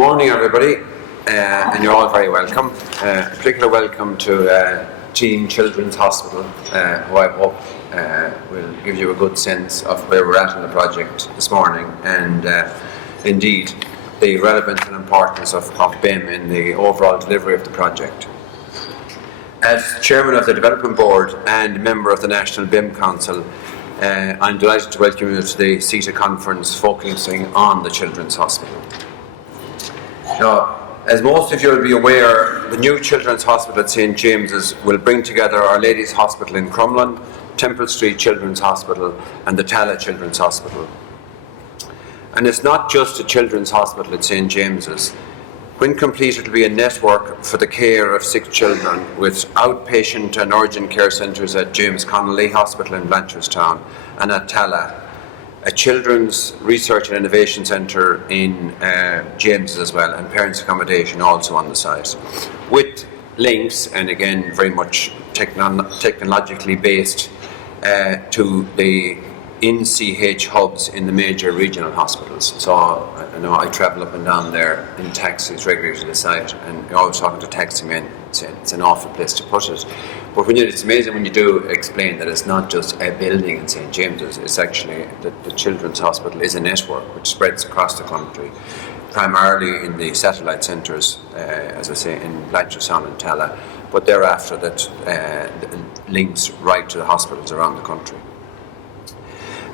Morning, everybody, and you're all very welcome. Particular welcome to Team Children's Hospital, who I hope will give you a good sense of where we're at in the project this morning, and indeed the relevance and importance of BIM in the overall delivery of the project. As Chairman of the Development Board and member of the National BIM Council, I'm delighted to welcome you to the CETA conference focusing on the Children's Hospital. Now, as most of you will be aware, the new Children's Hospital at St James's will bring together Our Lady's Hospital in Crumlin, Temple Street Children's Hospital and the Tala Children's Hospital. And it's not just a Children's Hospital at St James's. When complete, it will be a network for the care of sick children with outpatient and urgent care centres at James Connolly Hospital in Blanchardstown and at Tala, a children's research and innovation centre in James as well, and parents' accommodation also on the site, with links, and again very much technologically based, to the NPH hubs in the major regional hospitals. So I know I travel up and down there in taxis regularly to the site, and you're always talking to taxi men. It's an awful place to put it. But it's amazing when you do explain that it's not just a building in St James's, it's actually that the Children's Hospital is a network which spreads across the country, primarily in the satellite centres, as I say, in Blanchardstown and Tala, but thereafter that links right to the hospitals around the country.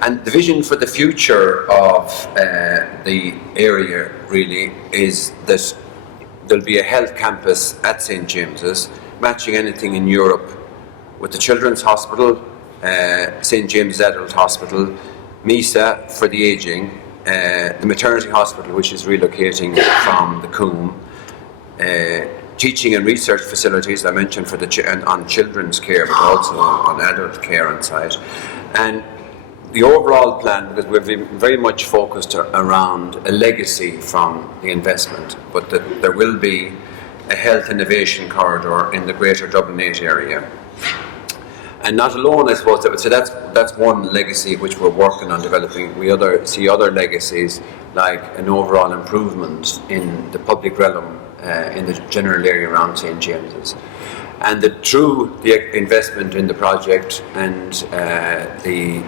And the vision for the future of the area really is that there'll be a health campus at St James's, matching anything in Europe, with the Children's Hospital, St James's Adult Hospital, MISA for the ageing, the Maternity Hospital, which is relocating from the Coombe, teaching and research facilities, I mentioned, for on children's care, but also on adult care on site. And the overall plan, because we've been very much focused around a legacy from the investment, but that there will be a health innovation corridor in the greater Dublin 8 area. And not alone, I suppose, so that's one legacy which we're working on developing. We see other legacies like an overall improvement in the public realm in the general area around St James's. And through the investment in the project and the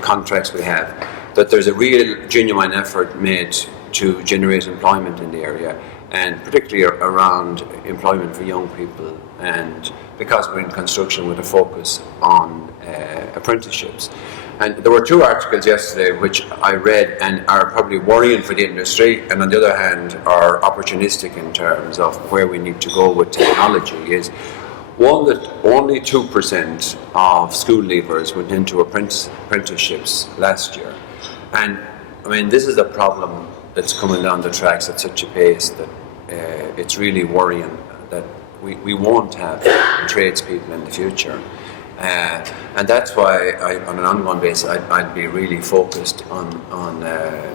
contracts we have, that there's a real genuine effort made to generate employment in the area, and particularly around employment for young people, and because we're in construction with a focus on apprenticeships. And there were two articles yesterday which I read and are probably worrying for the industry, and on the other hand are opportunistic in terms of where we need to go with technology. Is one, that only 2% of school leavers went into apprenticeships last year. And I mean, this is a problem that's coming down the tracks at such a pace that it's really worrying that we won't have tradespeople in the future. And that's why on an ongoing basis I'd be really focused on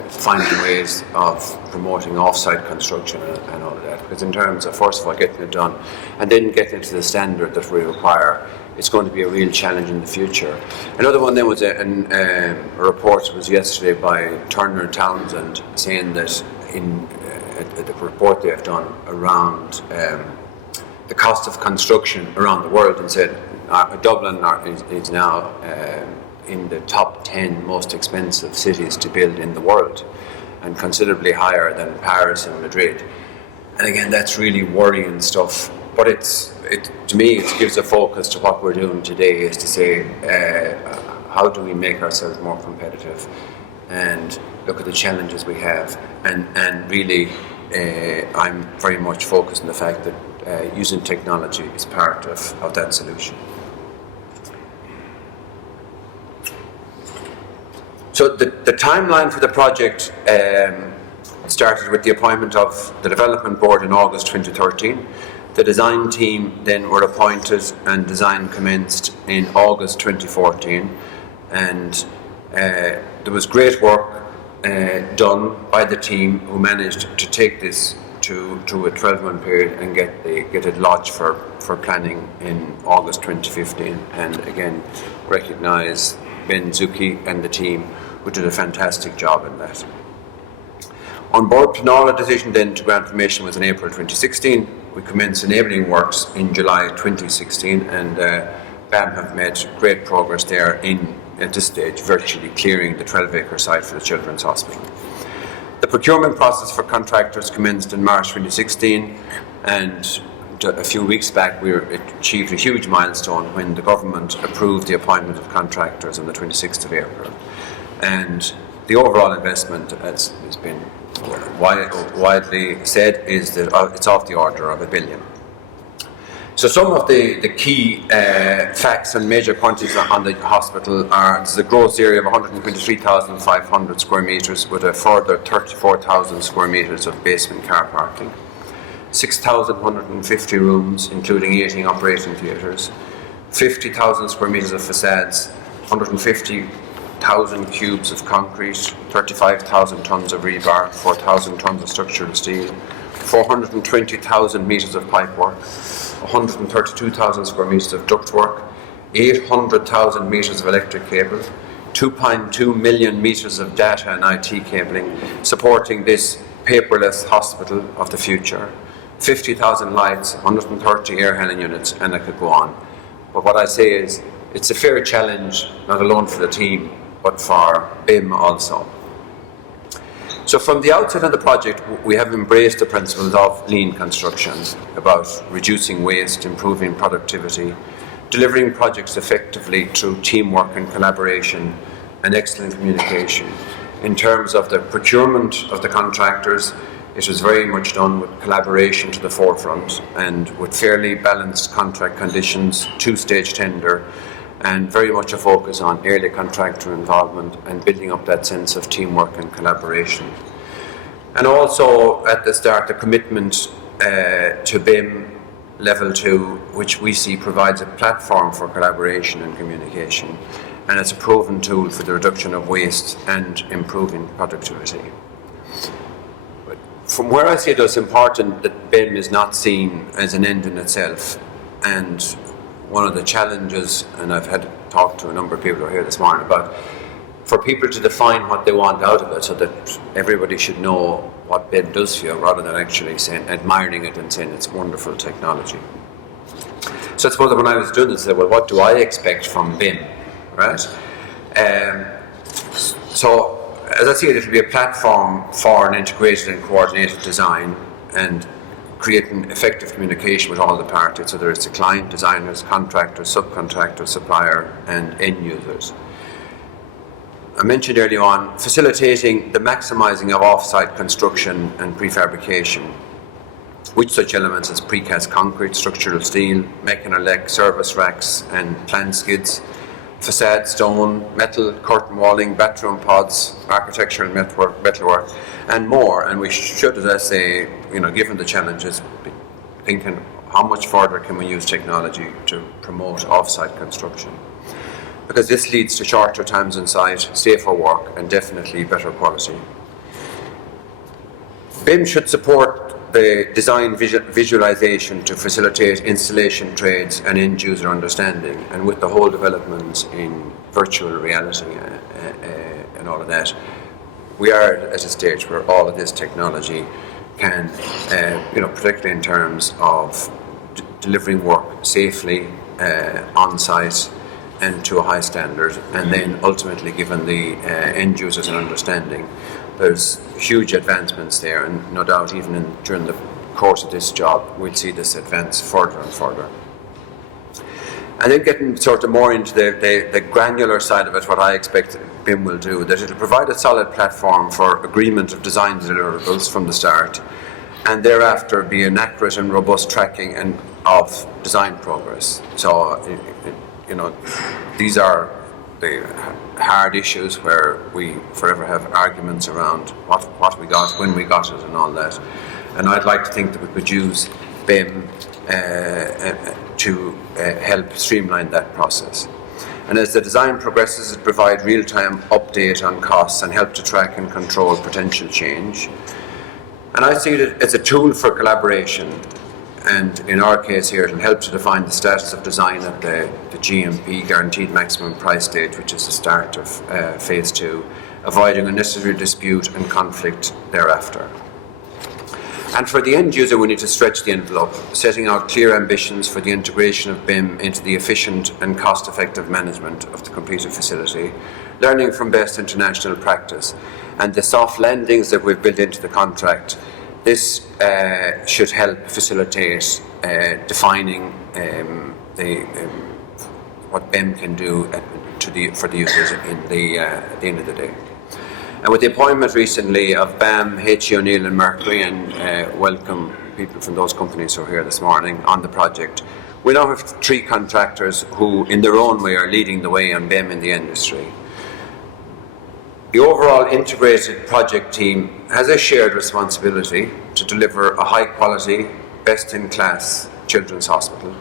finding ways of promoting off-site construction and all of that, because in terms of, first of all, getting it done and then getting it to the standard that we require, it's going to be a real challenge in the future. Another one then was a report that was yesterday by Turner Townsend saying that in the report they have done around the cost of construction around the world, and said Dublin is now in the top 10 most expensive cities to build in the world, and considerably higher than Paris and Madrid. And again, that's really worrying stuff. But to me, it gives a focus to what we're doing today, is to say, how do we make ourselves more competitive and look at the challenges we have. And really, I'm very much focused on the fact that using technology is part of that solution. So the timeline for the project started with the appointment of the Development Board in August 2013. The design team then were appointed and design commenced in August 2014. And there was great work done by the team, who managed to take this to a 12-month period and get it lodged for planning in August 2015. And again, recognise Ben Zucchi and the team, who did a fantastic job in that. On board Pinola decision then to grant permission was in April 2016. We commenced enabling works in July 2016, and BAM have made great progress there at this stage, virtually clearing the 12-acre site for the Children's Hospital. The procurement process for contractors commenced in March 2016, and a few weeks back we achieved a huge milestone when the government approved the appointment of contractors on the 26th of April. And the overall investment, as has been widely said, is that it's of the order of $1 billion. So some of the key facts and major quantities on the hospital are: there's a gross area of 123,500 square metres with a further 34,000 square metres of basement car parking, 6,150 rooms including 18 operating theatres, 50,000 square metres of facades, 150,000 cubes of concrete, 35,000 tonnes of rebar, 4,000 tonnes of structural steel, 420,000 metres of pipework, 132,000 square metres of ductwork, 800,000 metres of electric cable, 2.2 million metres of data and IT cabling, supporting this paperless hospital of the future, 50,000 lights, 130 air handling units, and I could go on. But what I say is, it's a fair challenge, not alone for the team, but for BIM also. So from the outset of the project, we have embraced the principles of lean construction, about reducing waste, improving productivity, delivering projects effectively through teamwork and collaboration and excellent communication. In terms of the procurement of the contractors, it was very much done with collaboration to the forefront and with fairly balanced contract conditions, two-stage tender, and very much a focus on early contractor involvement and building up that sense of teamwork and collaboration. And also at the start, the commitment to BIM Level 2, which we see provides a platform for collaboration and communication, and it's a proven tool for the reduction of waste and improving productivity. But from where I see it, it's important that BIM is not seen as an end in itself. And one of the challenges, and I've had to talk to a number of people who are here this morning, about for people to define what they want out of it, so that everybody should know what BIM does for you, rather than actually admiring it and saying it's wonderful technology. So I suppose that when I was doing this, I said, well, what do I expect from BIM, right? So as I see it, it'll be a platform for an integrated and coordinated design and creating effective communication with all the parties, whether it's the client, designers, contractors, subcontractors, supplier, and end users. I mentioned earlier on facilitating the maximising of off-site construction and prefabrication, with such elements as precast concrete, structural steel, mechanolec, service racks and plan skids, facade stone, metal, curtain walling, bathroom pods, architectural metalwork, and more. And we should, as I say, given the challenges, be thinking how much further can we use technology to promote off-site construction, because this leads to shorter times on site, safer work, and definitely better quality. BIM should support the design visualization to facilitate installation trades and end user understanding, and with the whole development in virtual reality and all of that, we are at a stage where all of this technology can, particularly in terms of delivering work safely on site and to a high standard, and then ultimately given the end users an understanding. There's huge advancements there, and no doubt even during the course of this job we'll see this advance further and further. And then getting sort of more into the granular side of it, what I expect BIM will do, that it'll provide a solid platform for agreement of design deliverables from the start, and thereafter be an accurate and robust tracking of design progress. So, these are the hard issues where we forever have arguments around what we got, when we got it, and all that. And I'd like to think that we could use BIM to help streamline that process. And as the design progresses, it provides real-time update on costs and help to track and control potential change. And I see it as a tool for collaboration. And in our case here, it'll help to define the status of design at the GMP, Guaranteed Maximum Price stage, which is the start of phase 2, avoiding unnecessary dispute and conflict thereafter. And for the end user, we need to stretch the envelope, setting out clear ambitions for the integration of BIM into the efficient and cost-effective management of the completed facility, learning from best international practice, and the soft landings that we've built into the contract. This should help facilitate defining what BIM can do for the users at the end of the day. And with the appointment recently of BAM, H.E. O'Neill and Mercury, and welcome people from those companies who are here this morning on the project, we now have 3 contractors who in their own way are leading the way on BIM in the industry. The overall integrated project team has a shared responsibility to deliver a high quality, best-in-class children's hospital.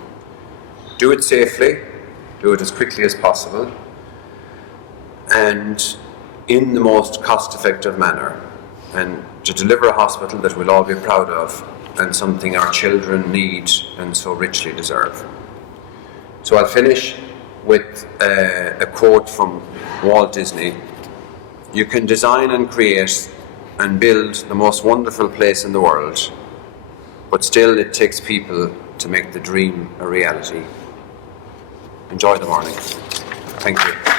Do it safely, do it as quickly as possible, and in the most cost-effective manner, and to deliver a hospital that we'll all be proud of and something our children need and so richly deserve. So I'll finish with a quote from Walt Disney. "You can design and create and build the most wonderful place in the world, but still it takes people to make the dream a reality." Enjoy the morning. Thank you.